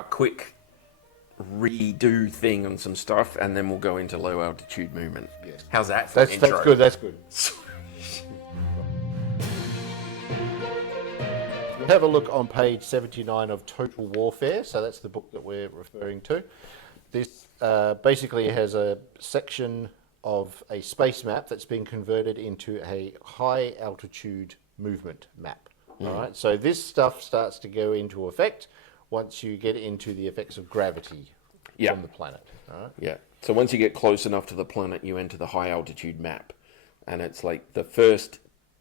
a quick redo thing on some stuff, and then we'll go into low altitude movement. Yes. How's that for an intro? That's good. That's good. We have a look on page 79 of Total Warfare. So that's the book that we're referring to. This basically has a section of a space map that's been converted into a high altitude movement map. All right. So this stuff starts to go into effect once you get into the effects of gravity from the planet. All right? Yeah. So once you get close enough to the planet, you enter the high altitude map, and it's like the first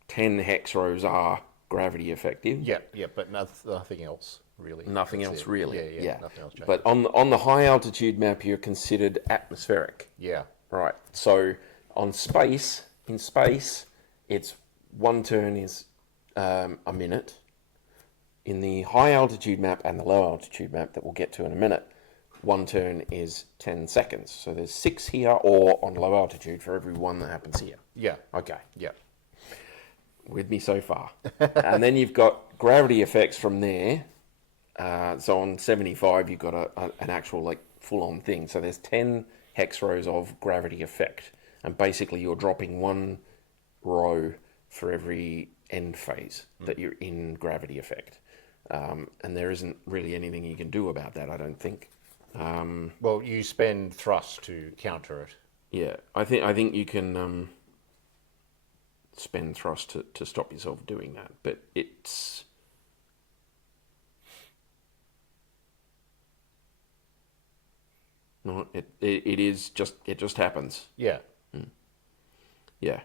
10 hex rows are gravity effective. Yeah, but nothing else really. Nothing else really. Yeah. Nothing else changes. But on the high altitude map, you're considered atmospheric. Yeah. Right. So in space, it's one turn is a minute. In the high altitude map and the low altitude map that we'll get to in a minute, one turn is 10 seconds. So there's 6 here, or on low altitude for every one that happens here. Yeah. Okay. Yeah. With me so far. And then you've got gravity effects from there. So on 75, you've got an actual like full-on thing. So there's 10 hex rows of gravity effect. And basically you're dropping one row for every end phase that you're in gravity effect. And there isn't really anything you can do about that, I don't think. Well, you spend thrust to counter it. Yeah, I think you can spend thrust to stop yourself doing that, but it's no, it just happens. Yeah. Yeah.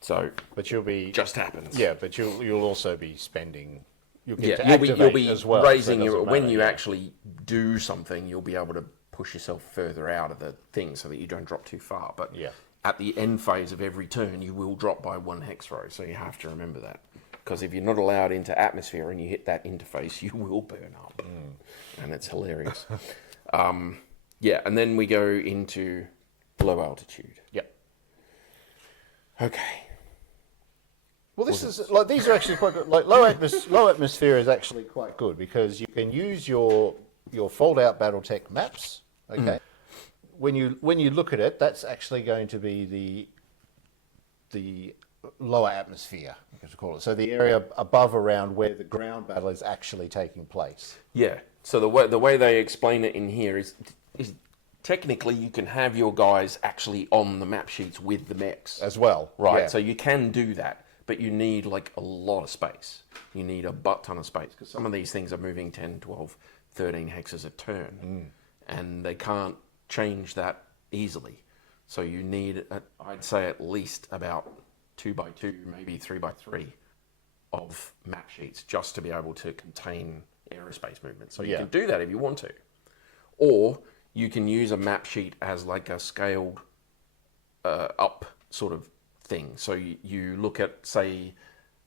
So, but you'll be just happens. Yeah, but you'll also be spending. You'll be as well, raising so your when you actually do something, you'll be able to push yourself further out of the thing so that you don't drop too far. But at the end phase of every turn, you will drop by 1 hex row, so you have to remember that. Because if you're not allowed into atmosphere and you hit that interface, you will burn up, and it's hilarious. And then we go into low altitude. Yep. Okay. Well, these are actually quite good. Like low atmosphere is actually quite good because you can use your fold-out BattleTech maps. Okay. When you look at it, that's actually going to be the lower atmosphere, I guess we call it. So the area above around where the ground battle is actually taking place. Yeah. So the way they explain it in here is technically you can have your guys actually on the map sheets with the mechs as well, right? Yeah. So you can do that, but you need like a lot of space. You need a butt ton of space because some of these things are moving 10, 12, 13 hexes a turn, and they can't change that easily. So you need, I'd say, at least about 2x2, maybe 3x3 of map sheets just to be able to contain aerospace movement. So you can do that if you want to. Or you can use a map sheet as like a scaled up sort of thing. So you look at, say,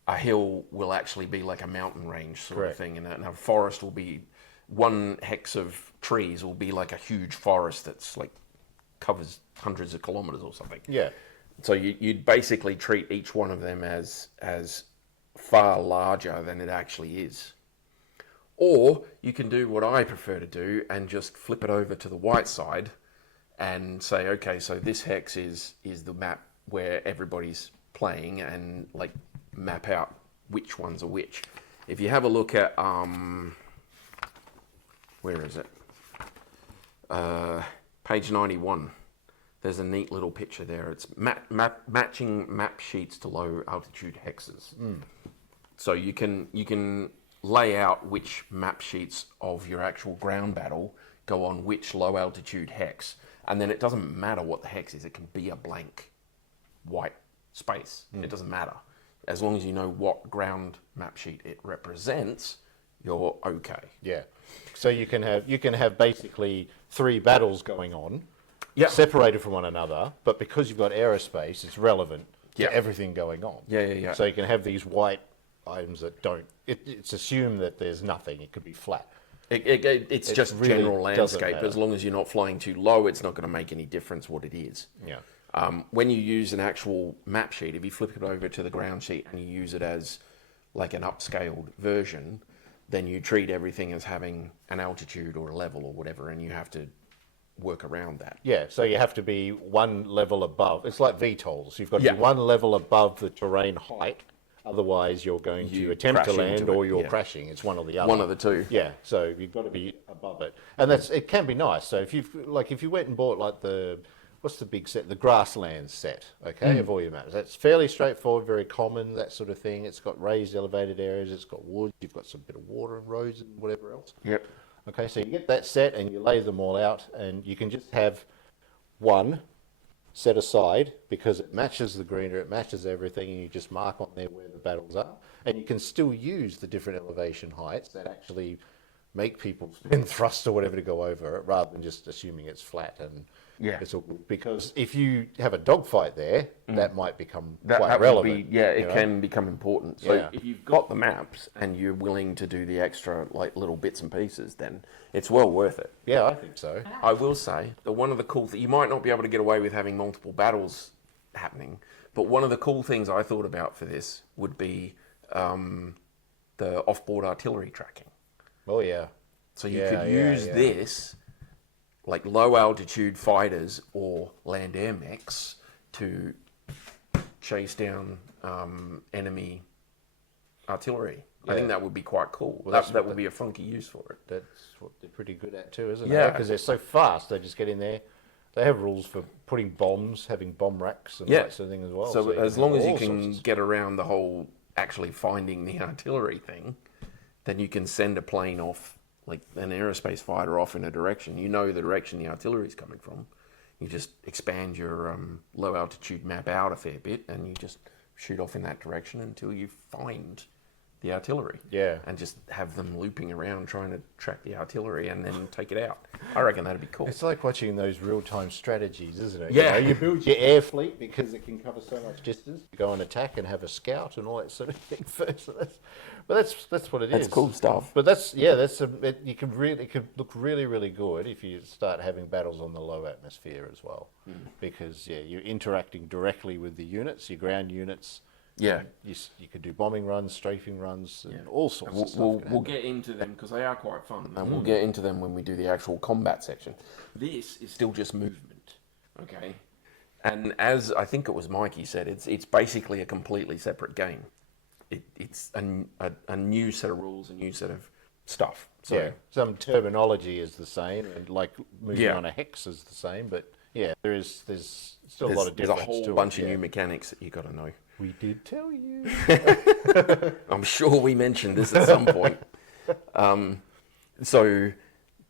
a hill will actually be like a mountain range sort of thing, and a forest will be 1 hex of trees will be like a huge forest that's like covers hundreds of kilometers or something. Yeah. So you'd basically treat each one of them as far larger than it actually is. Or you can do what I prefer to do and just flip it over to the white side and say, okay, so this hex is the map where everybody's playing, and like map out which ones are which. If you have a look at where is it? Page 91. There's a neat little picture there. It's matching map sheets to low altitude hexes. So you can lay out which map sheets of your actual ground battle go on which low altitude hex, and then it doesn't matter what the hex is. It can be a blank white space. It doesn't matter. As long as you know what ground map sheet it represents, you're okay. Yeah. So you can have basically 3 battles going on, separated from one another, but because you've got aerospace, it's relevant to everything going on. Yeah. So you can have these white items that don't. It's assumed that there's nothing. It could be flat. It's just really general landscape. As long as you're not flying too low, it's not going to make any difference what it is. Yeah. When you use an actual map sheet, if you flip it over to the ground sheet and you use it as like an upscaled version, then you treat everything as having an altitude or a level or whatever, and you have to work around that. Yeah, so you have to be one level above. It's like VTOLs. You've got to Yeah. be one level above the terrain height. Otherwise, you're going You to attempt to crash land into or it, you're yeah. crashing. It's one or the other. One of the two. Yeah, so you've got to be above it, and it can be nice. So if you went and bought like what's the big set, the grasslands set, okay, of all your maps. That's fairly straightforward, very common, that sort of thing. It's got raised, elevated areas. It's got wood. You've got some bit of water and roads and whatever else. Yep. Okay, so you get that set and you lay them all out, and you can just have one set aside because it matches the greenery, it matches everything, and you just mark on there where the battles are. And you can still use the different elevation heights that actually make people spin thrust or whatever to go over it, rather than just assuming it's flat and it's all good. Because if you have a dogfight there, that might become quite relevant. It can become important. So Yeah. if you've got the maps and you're willing to do the extra like little bits and pieces, then it's well worth it. Yeah, I think so. I will say that one of the cool things, you might not be able to get away with having multiple battles happening, but one of the cool things I thought about for this would be the off-board artillery tracking. Oh yeah. So you could use this, like low altitude fighters or land air mechs, to chase down enemy artillery. I think that would be quite cool. Well, that would be a funky use for it. That's what they're pretty good at too, isn't it? Yeah. Because they're so fast, they just get in there. They have rules for putting bombs, having bomb racks and that sort of thing as well. So you as can long have as you all can sorts of- get around the whole actually finding the artillery thing, then you can send a plane off, like an aerospace fighter off in a direction. You know the direction the artillery is coming from. You just expand your low altitude map out a fair bit, and you just shoot off in that direction until you find the artillery. Yeah. And just have them looping around trying to track the artillery and then take it out. I reckon that'd be cool. It's like watching those real-time strategies, isn't it? Yeah. You build your air fleet because it can cover so much distance. You go and attack and have a scout and all that sort of thing first. That's what it is. That's cool stuff. But it could look really, really good if you start having battles on the low atmosphere as well, because you're interacting directly with the units, your ground units. Yeah. You could do bombing runs, strafing runs, and all sorts of stuff. We'll get into them because they are quite fun, and we'll get into them when we do the actual combat section. This is still just movement, okay? And as I think it was Mikey said, it's basically a completely separate game. It's a new set of rules, a new set of stuff. So yeah, some terminology is the same, and like moving Yeah. on a hex is the same, but yeah, there's still a lot of there's difference. a whole to bunch it, of new mechanics that you got to know. We did tell you. I'm sure we mentioned this at some point. So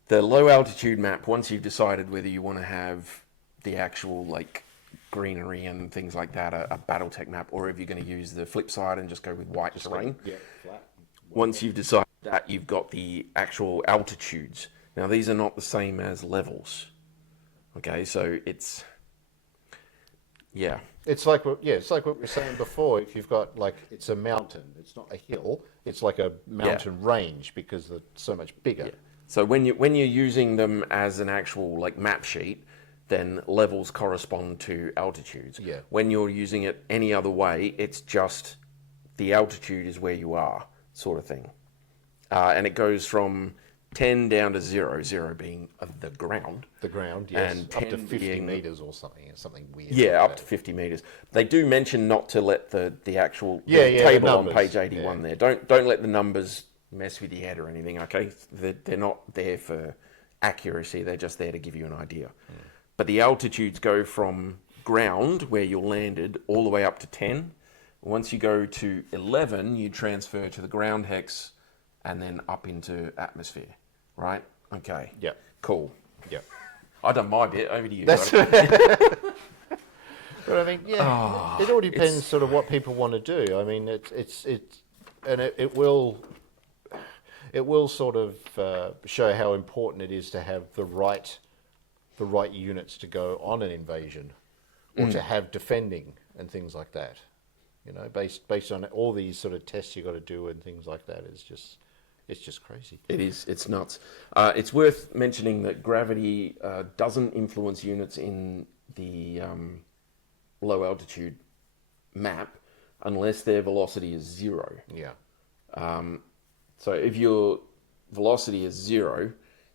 the low altitude map, once you've decided whether you want to have the actual like greenery and things like that, a BattleTech map, or if you're going to use the flip side and just go with white terrain. Yeah, flat. Once you've decided that, you've got the actual altitudes. Now these are not the same as levels. Okay, so it's It's like what we were saying before. If you've got it's a mountain, it's not a hill. It's like a mountain range because they're so much bigger. Yeah. So when you're using them as an actual like map sheet, then levels correspond to altitudes. Yeah. When you're using it any other way, it's just the altitude is where you are, sort of thing. And it goes from 10 down to 0, 0 being the ground. The ground, yes, And up to 10 50 being- meters or something. It's something weird. Yeah, like up to that. 50 meters. They do mention not to let the actual the table on numbers. page 81 there. Don't let the numbers mess with your head or anything, okay? They're not there for accuracy. They're just there to give you an idea. But the altitudes go from ground, where you're landed, all the way up to 10. Once you go to 11, you transfer to the ground hex and then up into atmosphere, right? Okay. Yep. Cool. Yep. I done my bit. Over to you. That's buddy. But I mean, it all depends sort of what people want to do. I mean, it will sort of show how important it is to have the right units to go on an invasion, or to have defending and things like that. You know, based on all these sort of tests you got to do and things like that. It's just crazy. It is. It's nuts. It's worth mentioning that gravity doesn't influence units in the low altitude map unless their velocity is 0. Yeah. So if your velocity is 0,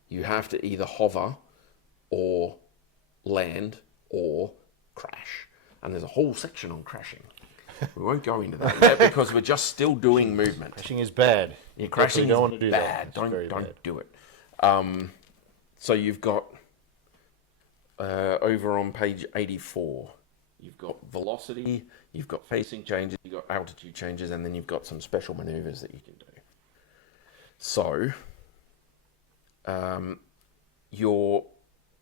you have to either hover or land or crash. And there's a whole section on crashing. We won't go into that yet because we're just still doing movement. Crashing is bad. Yeah, crashing don't is want to do bad. that. Don't bad. do it. So you've got over on page 84, you've got velocity, you've got facing changes, you've got altitude changes, and then you've got some special maneuvers that you can do. So your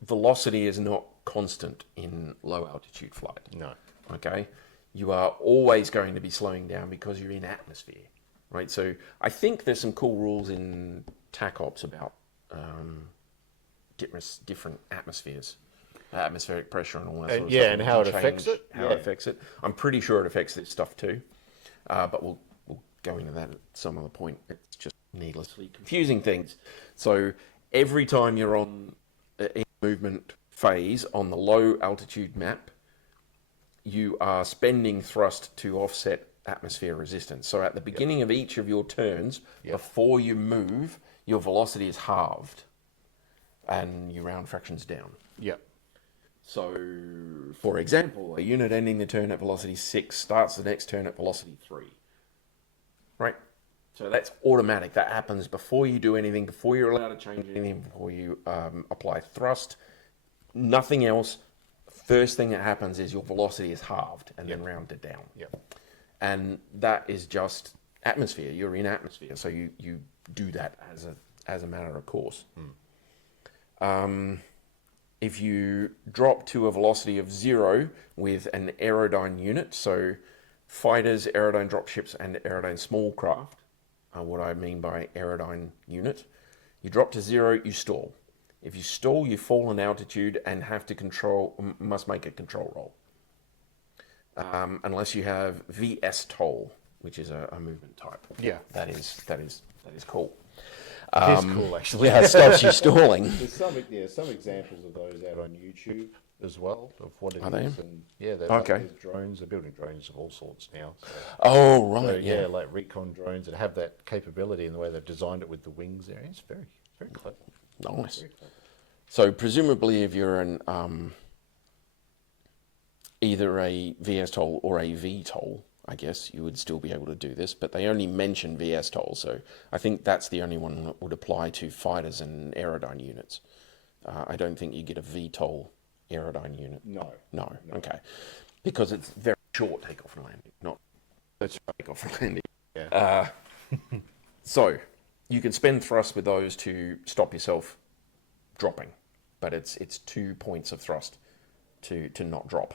velocity is not constant in low altitude flight. No. Okay, you are always going to be slowing down because you're in atmosphere, right? So I think there's some cool rules in TAC Ops about different atmospheres, atmospheric pressure and all that sort of stuff. And how it affects it. How it affects it. I'm pretty sure it affects this stuff too, but we'll go into that at some other point. It's just needlessly confusing things. So every time you're on a movement phase on the low altitude map, you are spending thrust to offset atmosphere resistance. So at the beginning of each of your turns, before you move, your velocity is halved and you round fractions down. Yep. So, for example, a unit ending the turn at velocity 6 starts the next turn at velocity 3. Right? So that's automatic. That happens before you do anything, before you're allowed to change anything, before you apply thrust. Nothing else. First thing that happens is your velocity is halved and then rounded down. Yep. And that is just atmosphere. You're in atmosphere, so you do that as a matter of course. If you drop to a velocity of 0 with an aerodyne unit, so fighters, aerodyne dropships, and aerodyne small craft are what I mean by aerodyne unit. You drop to 0, you stall. If you stall, you fall in altitude and must make a control roll. Unless you have VS toll, which is a movement type. Yeah. That is cool. It is cool, actually. Yeah, it stops you stalling. There's some examples of those out on YouTube as well, of what it Are is. they? And yeah, there's drones. They're building drones of all sorts now. So. Oh, right, So, yeah. like recon drones that have that capability in the way they've designed it with the wings there. It's very, very clever. Nice. Very clever. So presumably if you're an either a VS toll or a V toll, I guess you would still be able to do this, but they only mention VS toll, so I think that's the only one that would apply to fighters and aerodyne units. I don't think you get a V toll aerodyne unit. No. Okay. Because it's very short takeoff and landing, not takeoff and landing. Yeah. So you can spend thrust with those to stop yourself dropping, but it's 2 points of thrust to not drop.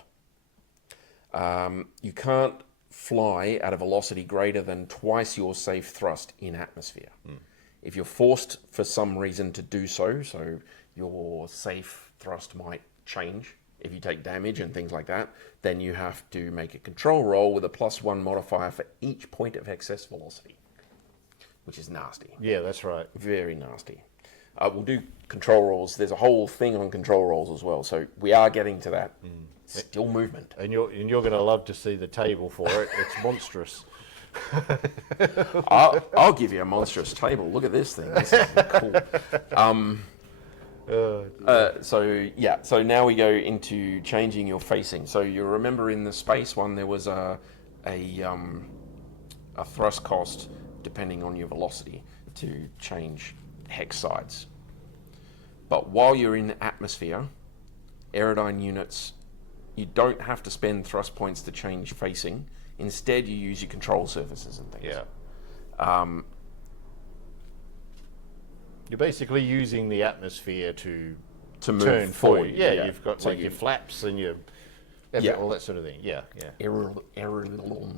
You can't fly at a velocity greater than twice your safe thrust in atmosphere. If you're forced for some reason to do so your safe thrust might change if you take damage and things like that, then you have to make a control roll with a +1 modifier for each point of excess velocity, which is nasty. Yeah, that's right. Very nasty. We'll do control rolls. There's a whole thing on control rolls as well, so we are getting to that. Still movement. And you're going to love to see the table for it. It's monstrous. I'll give you a monstrous table. Look at this thing. This is cool. So now we go into changing your facing. So you remember in the space one there was a thrust cost depending on your velocity to change hex sides. But while you're in atmosphere, aerodyne units, you don't have to spend thrust points to change facing. Instead, you use your control surfaces and things. Yeah. You're basically using the atmosphere to move turn forward. Yeah, you've got your flaps and your all that sort of thing. Yeah. Aerodynes.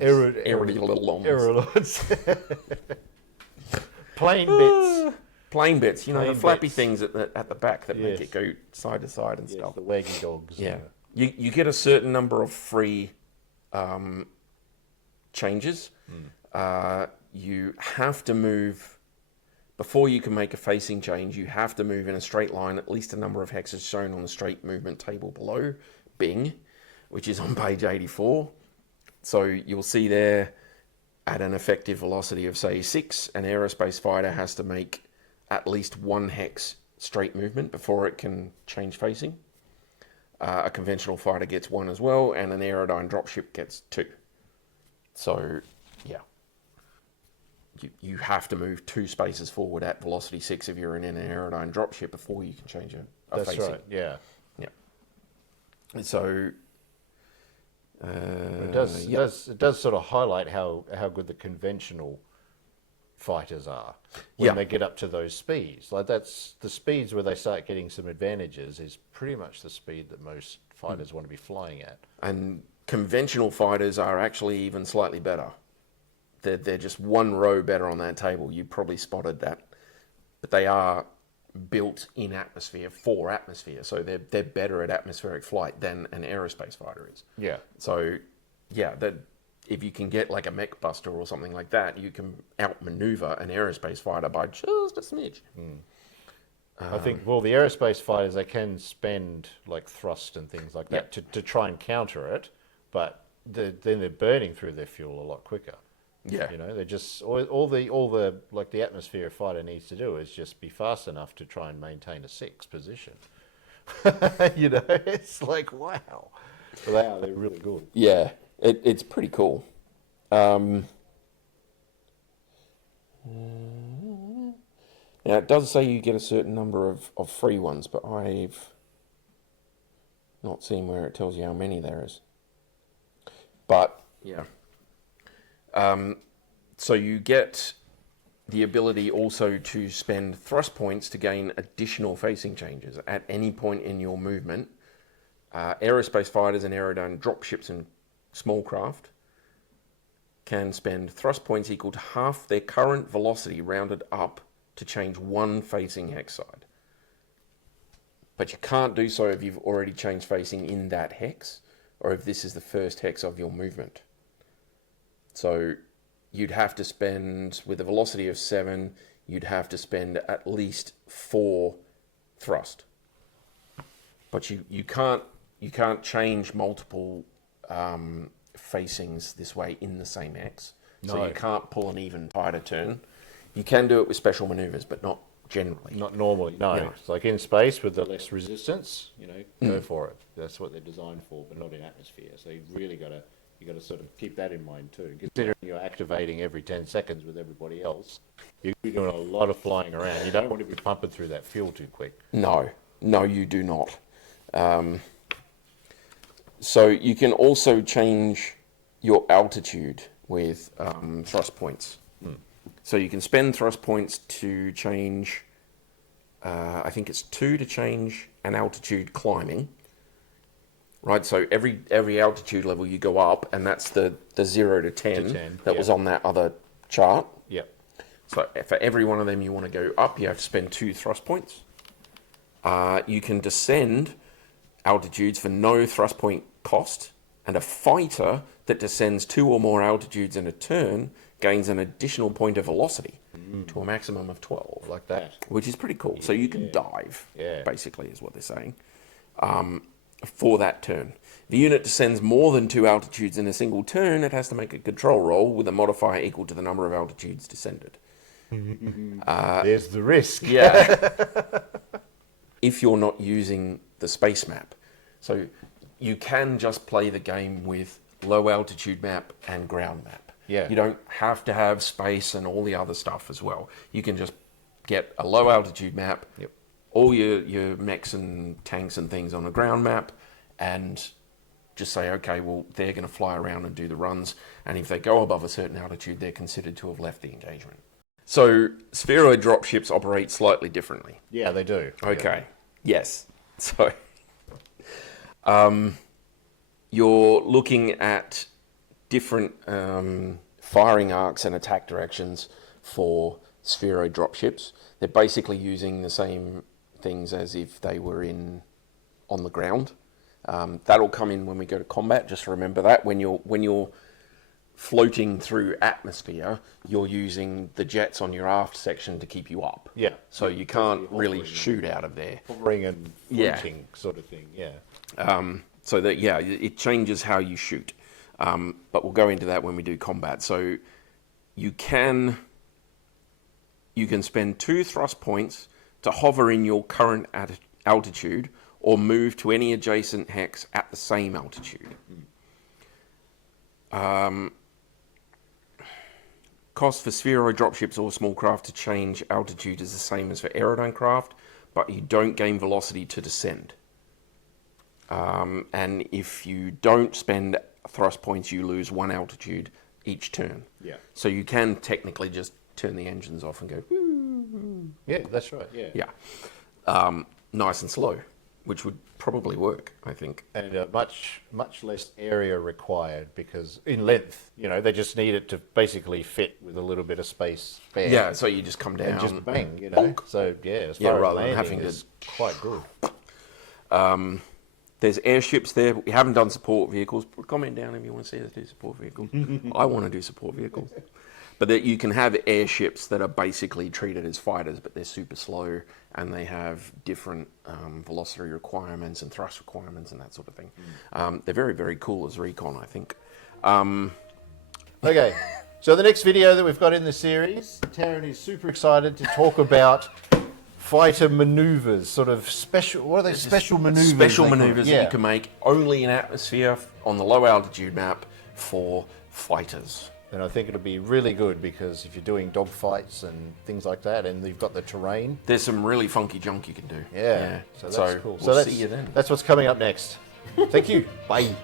Plane bits. Plane bits, the Plane flappy bits. things at the back that make Yes. it go side to side and stuff. The waggy dogs. Yeah. You get a certain number of free changes. You have to move, before you can make a facing change, you have to move in a straight line at least a number of hexes shown on the straight movement table below, Bing, which is on page 84. So you'll see there, at an effective velocity of, say, 6, an aerospace fighter has to make at least 1 hex straight movement before it can change facing. A conventional fighter gets 1 as well, and an Aerodyne dropship gets 2. So, yeah. You have to move 2 spaces forward at velocity 6 if you're in an Aerodyne dropship before you can change a That's facing. right, yeah. Yeah. So... It does sort of highlight how good the conventional fighters are when they get up to those speeds. Like that's the speeds where they start getting some advantages is pretty much the speed that most fighters want to be flying at. And conventional fighters are actually even slightly better. They're just 1 row better on that table. You probably spotted that, but they are built in atmosphere for atmosphere, so they're better at atmospheric flight than an aerospace fighter is. Yeah. So, yeah, that if you can get like a mech buster or something like that, you can outmaneuver an aerospace fighter by just a smidge. I think, well, the aerospace fighters, they can spend like thrust and things like that to try and counter it, but then they're burning through their fuel a lot quicker. Yeah. You know, they're just all the like the atmosphere a fighter needs to do is just be fast enough to try and maintain a 6 position. You know, it's like wow. But they're really good. Yeah, it's pretty cool. Now it does say you get a certain number of free ones, but I've not seen where it tells you how many there is. But yeah. So you get the ability also to spend thrust points to gain additional facing changes at any point in your movement. Aerospace fighters and Aerodyne dropships and small craft can spend thrust points equal to half their current velocity rounded up to change 1 facing hex side. But you can't do so if you've already changed facing in that hex, or if this is the first hex of your movement. So you'd have to spend, with a velocity of 7, you'd have to spend at least 4 thrust. But you can't change multiple facings this way in the same hex. So No. you can't pull an even fighter turn. You can do it with special maneuvers, but not generally. Not normally, no. Yeah. It's like in space with the less resistance, you know, go for it. That's what they're designed for, but not in atmosphere. So you've really got to sort of keep that in mind too. Considering you're activating every 10 seconds with everybody else, you're doing a lot of flying around. You don't want to be pumping through that fuel too quick. No, you do not. So you can also change your altitude with thrust points. So you can spend thrust points to change, I think it's 2 to change an altitude climbing. Right, so every altitude level you go up, and that's the 0 to 10 that was on that other chart. Yep. So for every one of them you want to go up, you have to spend 2 thrust points. You can descend altitudes for no thrust point cost, and a fighter that descends 2 or more altitudes in a turn gains an additional point of velocity to a maximum of 12. Like that. Which is pretty cool. So you can dive, Yeah. basically, is what they're saying, for that turn. If the unit descends more than 2 altitudes in a single turn, it has to make a control roll with a modifier equal to the number of altitudes descended. There's the risk. Yeah. If you're not using the space map. So you can just play the game with low altitude map and ground map. Yeah. You don't have to have space and all the other stuff as well. You can just get a low altitude map, all your mechs and tanks and things on a ground map, and just say, okay, well, they're going to fly around and do the runs, and if they go above a certain altitude, they're considered to have left the engagement. So spheroid dropships operate slightly differently. Yeah, they do. Okay. Yes. So you're looking at different firing arcs and attack directions for spheroid dropships. They're basically using the same things as if they were on the ground. That'll come in when we go to combat. Just remember that when you're floating through atmosphere, you're using the jets on your aft section to keep you up. Yeah. So you can't really shoot out of there. Hovering and floating sort of thing, yeah. So that, it changes how you shoot. But we'll go into that when we do combat. So you can spend 2 thrust points to hover in your current altitude or move to any adjacent hex at the same altitude. Cost for spheroid dropships or small craft to change altitude is the same as for aerodyne craft, but you don't gain velocity to descend. And if you don't spend thrust points, you lose 1 altitude each turn. Yeah. So you can technically just turn the engines off and go, woo. Yeah, that's right. Yeah. Yeah. Nice and slow, which would probably work, I think. And much less area required because in length, they just need it to basically fit with a little bit of space spare. Yeah, so you just come down. And just bang, So yeah, as far as rather than landing having is quite good. There's airships there, but we haven't done support vehicles. Put a comment down if you want to see us do support vehicles. I want to do support vehicles. But that you can have airships that are basically treated as fighters, but they're super slow and they have different velocity requirements and thrust requirements and that sort of thing. They're very, very cool as recon, I think. Okay, so the next video that we've got in the series, Taryn is super excited to talk about fighter maneuvers, sort of special. What are they? Special maneuvers. Special maneuvers that you can make only in atmosphere on the low altitude map for fighters. And I think it'll be really good because if you're doing dogfights and things like that, and you've got the terrain, there's some really funky junk you can do. Yeah. So that's cool. We'll see you then. That's what's coming up next. Thank you. Bye.